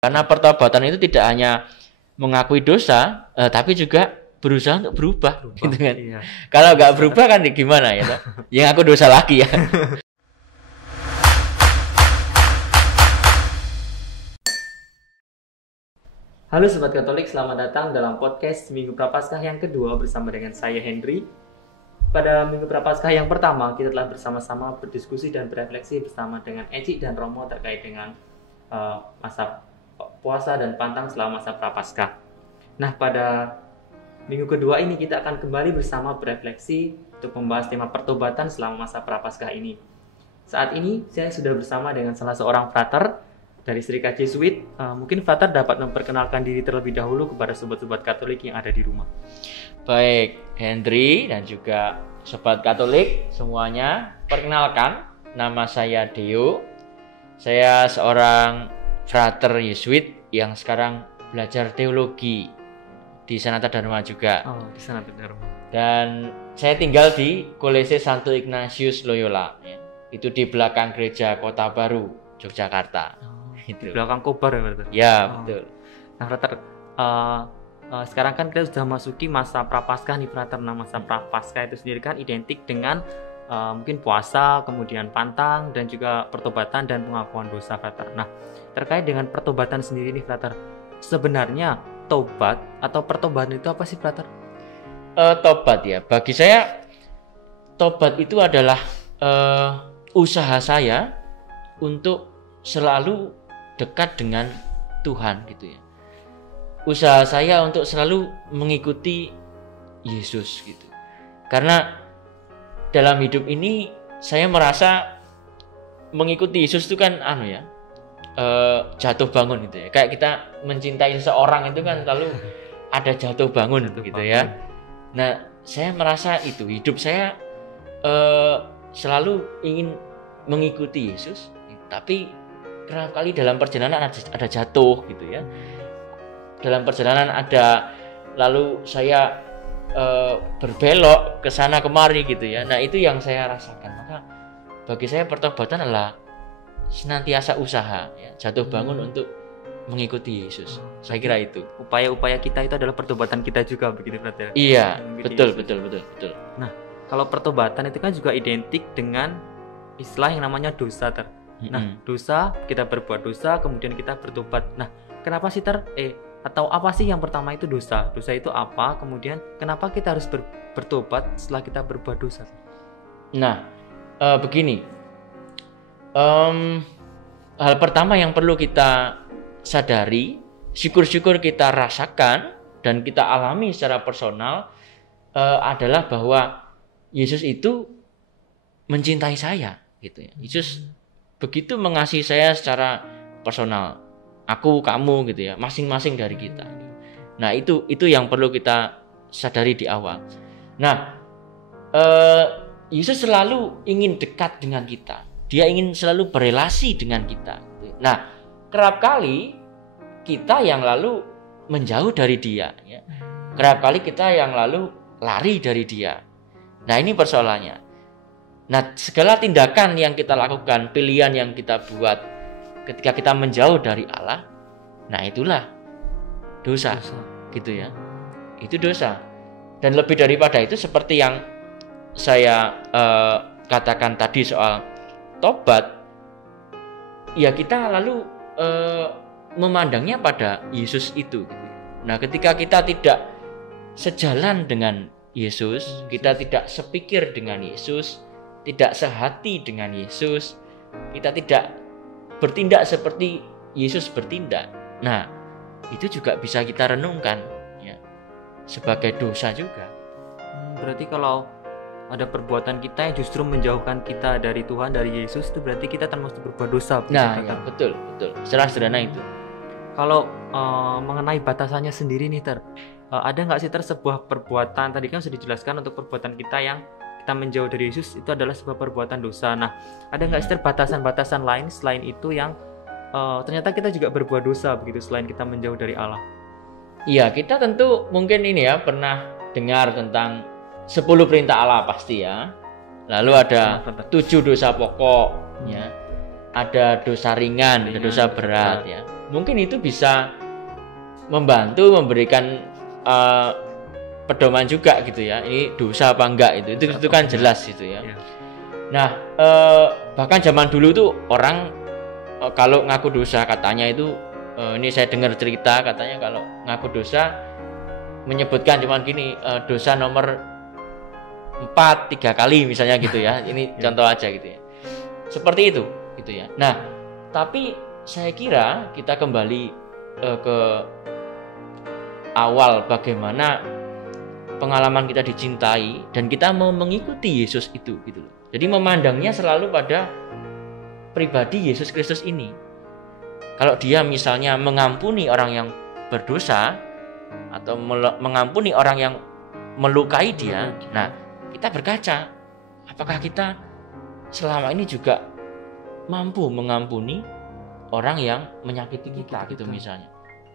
Karena pertobatan itu tidak hanya mengakui dosa, tapi juga berusaha untuk berubah gitu kan. Iya. Kalau nggak berubah kan gimana ya? Yang aku dosa lagi ya. Halo Sobat Katolik, selamat datang dalam podcast Minggu Prapaskah yang kedua bersama dengan saya Henry. Pada Minggu Prapaskah yang pertama, kita telah bersama-sama berdiskusi dan berefleksi bersama dengan Eci dan Romo terkait dengan masa puasa dan pantang selama masa Prapaskah. Nah, pada minggu kedua ini kita akan kembali bersama berefleksi untuk membahas tema pertobatan selama masa Prapaskah ini. Saat ini saya sudah bersama dengan salah seorang frater dari Serikat Jesuit. Mungkin frater dapat memperkenalkan diri terlebih dahulu kepada sobat-sobat Katolik yang ada di rumah. Baik, Henry dan juga sobat Katolik semuanya, perkenalkan, nama saya Deo. Saya seorang frater Jesuit yang sekarang belajar teologi di Sanata Dharma juga. Oh, di Sanata Dharma. Dan saya tinggal di Kolese Santo Ignatius Loyola, ya. Itu di belakang gereja Kota Baru, Yogyakarta. Di belakang Kobar ya berarti? Ya, betul. Nah, frater, sekarang kan kita sudah masuki masa Prapaskah nih, frater. Nah, masa Prapaskah itu sendiri kan identik dengan mungkin puasa, kemudian pantang, dan juga pertobatan dan pengakuan dosa, frater. Nah, terkait dengan pertobatan sendiri nih, frater, sebenarnya tobat atau pertobatan itu apa sih, frater? Tobat ya, bagi saya tobat itu adalah usaha saya untuk selalu dekat dengan Tuhan gitu ya. Usaha saya untuk selalu mengikuti Yesus gitu. Karena dalam hidup ini saya merasa mengikuti Yesus itu kan jatuh bangun gitu ya. Kayak kita mencintai seseorang itu kan selalu ada jatuh bangun gitu ya. Nah, saya merasa itu hidup saya selalu ingin mengikuti Yesus, tapi kerap kali dalam perjalanan ada jatuh gitu ya. Dalam perjalanan ada lalu saya berbelok ke sana kemari gitu ya. Nah, itu yang saya rasakan. Maka bagi saya pertobatan adalah senantiasa usaha ya, jatuh bangun untuk mengikuti Yesus. Saya kira itu. Upaya-upaya kita itu adalah pertobatan kita juga begitu, frater. Iya, betul. Nah, kalau pertobatan itu kan juga identik dengan istilah yang namanya dosa, ter. Nah, dosa, kita berbuat dosa, kemudian kita bertobat. Nah, kenapa sih atau apa sih yang pertama itu dosa? Dosa itu apa? Kemudian kenapa kita harus bertobat setelah kita berbuat dosa? Nah, begini. Hal pertama yang perlu kita sadari, syukur-syukur kita rasakan dan kita alami secara personal adalah bahwa Yesus itu mencintai saya, gitu ya. Yesus begitu mengasihi saya secara personal, aku, kamu gitu ya, masing-masing dari kita. Nah, itu yang perlu kita sadari di awal. Nah, Yesus selalu ingin dekat dengan kita. Dia ingin selalu berelasi dengan kita. Nah, kerap kali kita yang lalu menjauh dari dia, ya. Kerap kali kita yang lalu lari dari dia. Nah, ini persoalannya. Nah, segala tindakan yang kita lakukan, pilihan yang kita buat ketika kita menjauh dari Allah, nah itulah dosa. Gitu ya. Itu dosa. Dan lebih daripada itu, seperti yang saya katakan tadi soal tobat, ya kita lalu memandangnya pada Yesus itu. Nah, ketika kita tidak sejalan dengan Yesus, kita tidak sepikir dengan Yesus, tidak sehati dengan Yesus, kita tidak bertindak seperti Yesus bertindak. Nah, itu juga bisa kita renungkan ya, sebagai dosa juga. Berarti kalau ada perbuatan kita yang justru menjauhkan kita dari Tuhan, dari Yesus, itu berarti kita termasuk berbuat dosa. Nah, ya, betul. Secara sederhana itu. Kalau mengenai batasannya sendiri nih, ada nggak sih sebuah perbuatan, tadi kan sudah dijelaskan untuk perbuatan kita yang kita menjauh dari Yesus itu adalah sebuah perbuatan dosa. Nah, ada nggak sih batasan-batasan lain selain itu yang ternyata kita juga berbuat dosa begitu selain kita menjauh dari Allah? Iya, kita tentu mungkin ini ya pernah dengar tentang 10 perintah Allah pasti ya. Lalu ada 7 dosa pokok ya. Ada dosa ringan, ada dosa berat ya. mungkin itu bisa membantu memberikan pedoman juga gitu ya. Ini dosa apa enggak itu kan jelas gitu ya. Nah, bahkan zaman dulu tuh orang kalau ngaku dosa katanya itu ini saya dengar cerita katanya kalau ngaku dosa menyebutkan cuman gini, dosa nomor 4 3 kali misalnya gitu ya. Ini contoh aja gitu ya. Seperti itu gitu ya. Nah, tapi saya kira kita kembali ke awal bagaimana pengalaman kita dicintai dan kita mau mengikuti Yesus itu gitu loh. Jadi memandangnya selalu pada pribadi Yesus Kristus ini. Kalau dia misalnya mengampuni orang yang berdosa atau mengampuni orang yang melukai dia, nah kita berkaca apakah kita selama ini juga mampu mengampuni orang yang menyakiti kita gitu misalnya.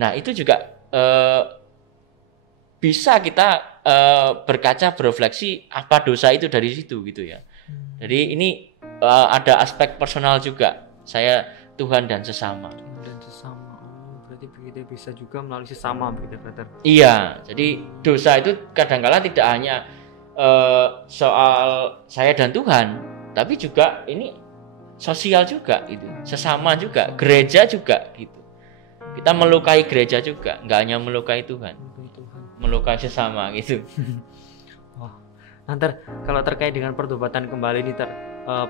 Nah itu juga bisa kita berkaca berefleksi apa dosa itu dari situ gitu ya. Jadi ini ada aspek personal juga, saya Tuhan dan sesama. Berarti begitu bisa juga melalui sesama begitu, Brother. Iya, jadi dosa itu kadang-kala tidak hanya soal saya dan Tuhan, tapi juga ini sosial juga itu, sesama juga, gereja juga gitu. Kita melukai gereja juga, nggak hanya melukai Tuhan, melukai sesama gitu. Wah, nanti kalau terkait dengan pertobatan kembali ini,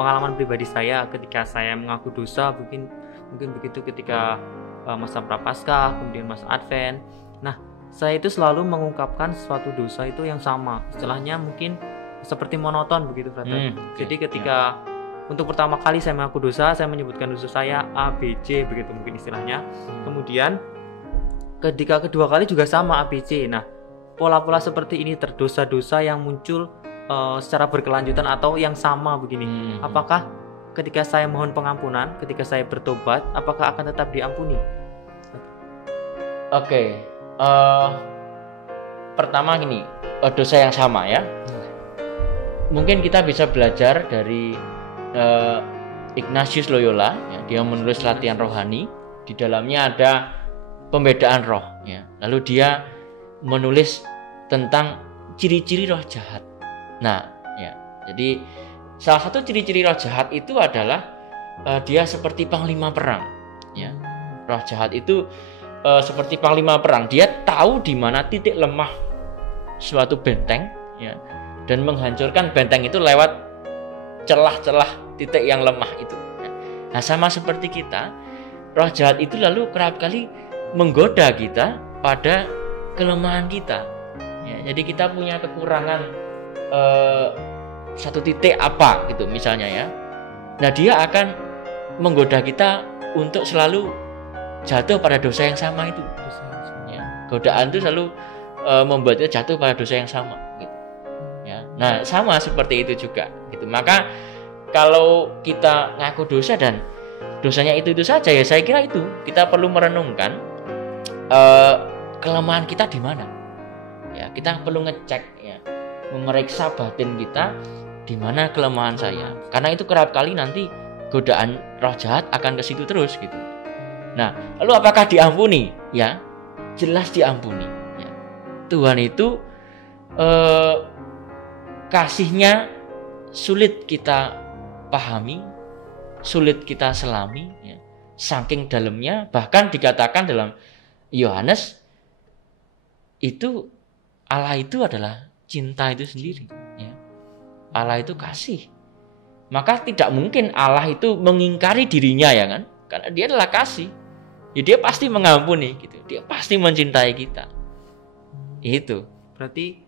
pengalaman pribadi saya ketika saya mengaku dosa, mungkin begitu ketika masa Prapaskah, kemudian masa Advent. Nah, saya itu selalu mengungkapkan suatu dosa itu yang sama, istilahnya mungkin seperti monoton begitu, Brother. Jadi ketika untuk pertama kali saya mengaku dosa, saya menyebutkan dosa saya A, B, C begitu mungkin istilahnya. Kemudian ketika kedua kali juga sama A, B, C. Nah, pola-pola seperti ini terdosa-dosa yang muncul secara berkelanjutan atau yang sama begini. Apakah ketika saya mohon pengampunan, ketika saya bertobat, apakah akan tetap diampuni? Oke. Pertama gini, dosa yang sama ya. Mungkin kita bisa belajar dari Ignatius Loyola ya, dia menulis latihan rohani, di dalamnya ada pembedaan roh ya. Lalu dia menulis tentang ciri-ciri roh jahat. Nah, ya. Jadi salah satu ciri-ciri roh jahat itu adalah dia seperti panglima perang ya. Roh jahat itu seperti panglima perang, dia tahu di mana titik lemah suatu benteng ya, dan menghancurkan benteng itu lewat celah-celah titik yang lemah itu. Nah, sama seperti kita, roh jahat itu lalu kerap kali menggoda kita pada kelemahan kita. Ya, jadi kita punya kekurangan satu titik apa gitu misalnya ya. Nah, dia akan menggoda kita untuk selalu jatuh pada dosa yang sama itu. Ya, godaan itu selalu membuat kita jatuh pada dosa yang sama. Gitu. Ya, nah sama seperti itu juga. Gitu. Maka kalau kita ngaku dosa dan dosanya itu saja ya, saya kira itu kita perlu merenungkan kelemahan kita di mana. Ya, kita perlu ngecek ya, memeriksa batin kita di mana kelemahan saya. Karena itu kerap kali nanti godaan roh jahat akan ke situ terus gitu. Nah, lalu apakah diampuni? Ya, jelas diampuni. Ya. Tuhan itu kasihnya sulit kita pahami, sulit kita selami ya. Saking dalamnya, bahkan dikatakan dalam Yohanes itu Allah itu adalah cinta itu sendiri ya. Allah itu kasih. Maka tidak mungkin Allah itu mengingkari dirinya ya kan? Karena dia adalah kasih. Ya, dia pasti mengampuni gitu. Dia pasti mencintai kita. Itu. Berarti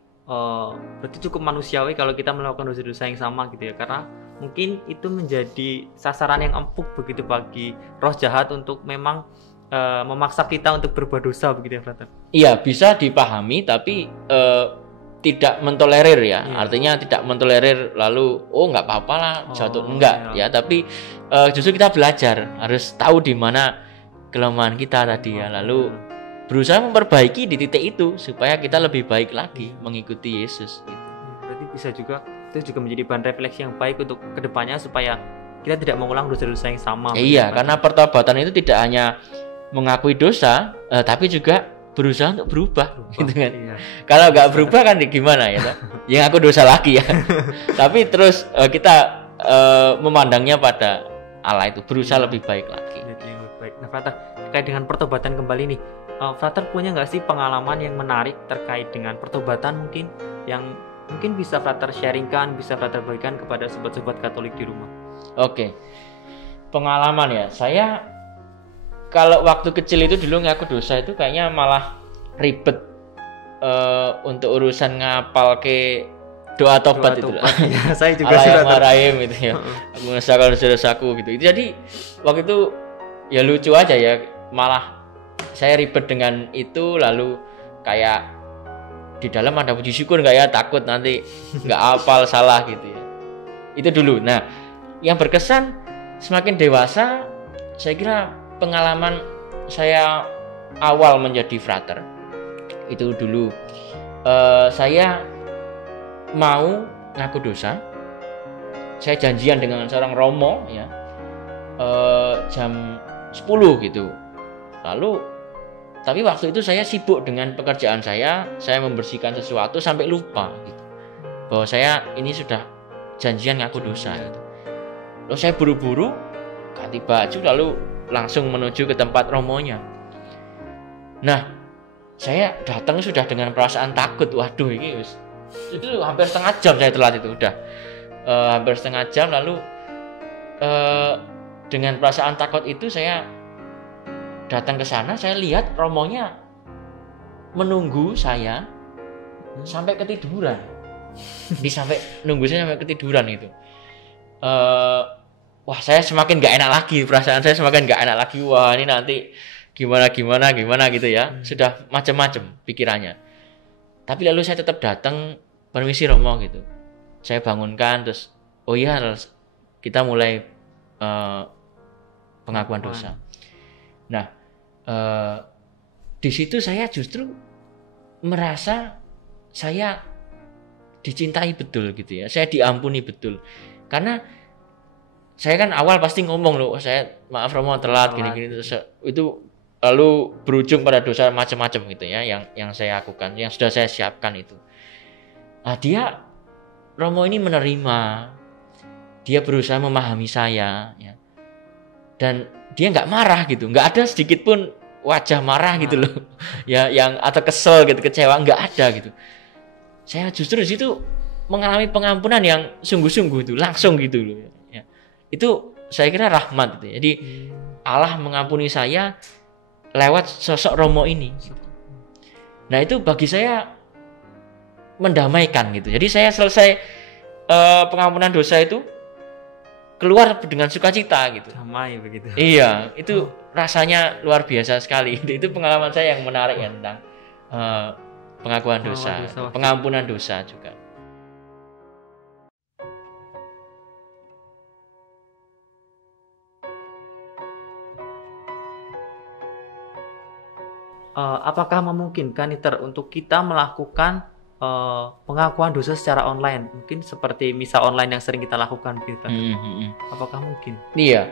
cukup manusiawi kalau kita melakukan dosa-dosa yang sama gitu ya, karena mungkin itu menjadi sasaran yang empuk begitu bagi roh jahat untuk memang memaksa kita untuk berbuat dosa begitu ya, Brother. Iya, bisa dipahami tapi tidak mentolerir ya. Iya. Artinya tidak mentolerir lalu nggak apa-apa lah jatuh enggak ya, tapi justru kita belajar, harus tahu di mana kelemahan kita tadi ya, lalu berusaha memperbaiki di titik itu supaya kita lebih baik lagi mengikuti Yesus gitu. Berarti bisa juga itu juga menjadi bahan refleksi yang baik untuk kedepannya supaya kita tidak mengulang dosa-dosa yang sama. Iya, karena pertobatan itu tidak hanya mengakui dosa, tapi juga berusaha untuk berubah gitu kan. Iya. Kalau nggak berubah kan gimana ya? Yang aku dosa lagi ya. Tapi terus kita memandangnya pada Allah itu berusaha lebih baik lagi. Lebih baik. Nah, Frater, terkait dengan pertobatan kembali nih, Frater punya nggak sih pengalaman yang menarik terkait dengan pertobatan mungkin yang mungkin bisa Frater sharingkan, bisa Frater bagikan kepada sobat-sobat Katolik di rumah? Oke. Pengalaman ya, saya kalau waktu kecil itu dulu ngaku dosa itu kayaknya malah ribet untuk urusan ngapal ke doa tobat itu. Ya, saya juga sudah marahim itu ya. Aku menyesalkan dosa-dosaku gitu. Itu jadi waktu itu ya lucu aja ya, malah saya ribet dengan itu, lalu kayak di dalam ada puji syukur nggak ya, takut nanti nggak hafal salah gitu ya. Itu dulu. Nah, yang berkesan semakin dewasa, saya kira pengalaman saya awal menjadi frater itu dulu saya mau ngaku dosa. Saya janjian dengan seorang romo ya jam 10 gitu. Lalu tapi waktu itu saya sibuk dengan pekerjaan saya membersihkan sesuatu sampai lupa gitu, bahwa saya ini sudah janjian ngaku dosa gitu. Lalu saya buru-buru ganti baju lalu langsung menuju ke tempat romonya. Nah, saya datang sudah dengan perasaan takut. Waduh, ini itu hampir setengah jam saya telat itu udah. Hampir setengah jam, lalu dengan perasaan takut itu saya datang ke sana, saya lihat romonya menunggu saya sampai ketiduran. Sampai nunggu saya sampai ketiduran itu. Wah, saya semakin gak enak lagi, perasaan saya semakin gak enak lagi. Wah, ini nanti gimana gitu ya. Sudah macam-macam pikirannya. Tapi lalu saya tetap datang, permisi romo gitu. Saya bangunkan, terus oh iya, kita mulai pengakuan dosa. Nah, di situ saya justru merasa saya dicintai betul gitu ya. Saya diampuni betul. Karena saya kan awal pasti ngomong loh, saya maaf romo telat gini-gini, terus itu lalu berujung pada dosa macam-macam gitu ya yang saya lakukan, yang sudah saya siapkan itu. Nah, dia romo ini menerima, dia berusaha memahami saya ya. Dan dia nggak marah gitu, nggak ada sedikit pun wajah marah gitu loh. Ya, yang atau kesel gitu, kecewa, nggak ada gitu. Saya justru di situ mengalami pengampunan yang sungguh-sungguh itu, langsung gitu loh ya. Itu saya kira rahmat gitu. Jadi Allah mengampuni saya lewat sosok romo ini. Nah, itu bagi saya mendamaikan gitu. Jadi saya selesai pengampunan dosa itu keluar dengan sukacita gitu. Damai begitu. Iya, itu rasanya luar biasa sekali. Itu pengalaman saya yang menarik ya tentang pengakuan dosa, pengampunan dosa juga. Apakah memungkinkan untuk kita melakukan pengakuan dosa secara online, mungkin seperti misa online yang sering kita lakukan gitu. Apakah mungkin? Iya.